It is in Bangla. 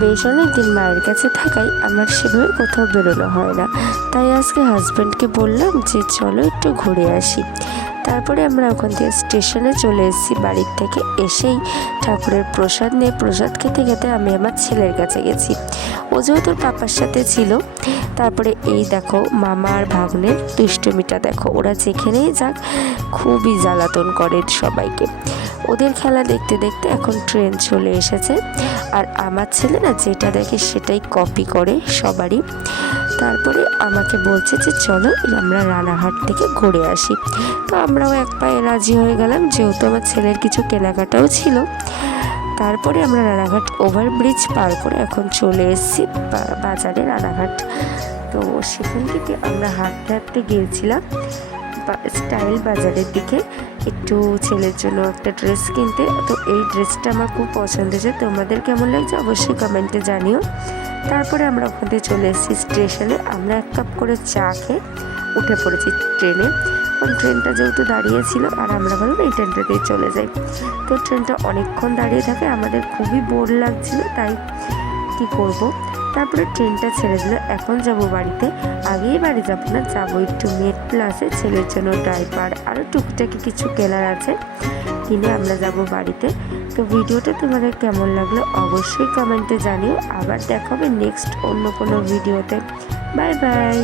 বেশ অনেকদিন মায়ের কাছে থাকায় আমার সেভাবে কোথাও বেরোনো হয় না। তাই আজকে হাজব্যান্ডকে বললাম যে চলো একটু ঘুরে আসি। তারপরে আমরা ওখান থেকে স্টেশনে চলে এসেছি। বাড়ির থেকে এসেই ঠাকুরের প্রসাদ নিয়ে প্রসাদ খেতে খেতে আমি আমার ছেলের কাছে গেছি। ও যেহেতু পাপার সাথে ছিল। তারপরে এই দেখো মামা আর ভাগ্নের দুষ্টুমিটা দেখো, ওরা যেখানেই যাক খুবই জ্বালাতন করে সবাইকে। ওদের খেলা দেখতে দেখতে এখন ট্রেন চলে এসেছে, আর আমার ছেলে না যেটা দেখে সেটাই কপি করে সবারই। তারপরে আমাকে বলছে যে চলো আমরা রানাঘাট থেকে ঘুরে আসি। তো আমরাও এক পায়ে রাজি হয়ে গেলাম, যেহেতু আমার ছেলের কিছু কেনাকাটাও ছিল। তারপরে আমরা রানাঘাট ওভারব্রিজ পার করে এখন চলে এসেছি বাজারে রানাঘাট। তো সেখান থেকে আমরা হাঁটতে হাঁটতে গিয়েছিলাম স্টাইল বাজারের দিকে একটু ছেলের জন্য একটা ড্রেস কিনতে। তো এই ড্রেসটা আমার খুব পছন্দ হয়েছে, তোমাদের কেমন লাগছে অবশ্যই কমেন্টে জানিও। তারপরে আমরা ওখান থেকে চলে এসেছি স্টেশনে। আমরা 1 কাপ করে চা খেয়ে উঠে পড়েছি ট্রেনে, কারণ ট্রেনটা যেহেতু দাঁড়িয়ে ছিল আর আমরা ভাবলাম এই ট্রেনটাতেই চলে যাই। তো ট্রেনটা অনেকক্ষণ দাঁড়িয়ে থাকে, আমাদের খুবই বোর লাগছিল, তাই কি করব। তারপরে ট্রেনটা ছেড়ে দিল। এখন যাব বাড়িতে। আগেই বাড়ি যাব না, যাবো একটু মেড প্লাসে, ছেলের জন্য ডাইপার আরও টুকিটাকি কিছু কেনার আছে, কিনে আমরা যাব বাড়িতে। তো ভিডিওটা তোমাদের কেমন লাগলো অবশ্যই কমেন্টে জানিও। আবার দেখা হবে নেক্সট অন্য কোনো ভিডিওতে। Bye bye.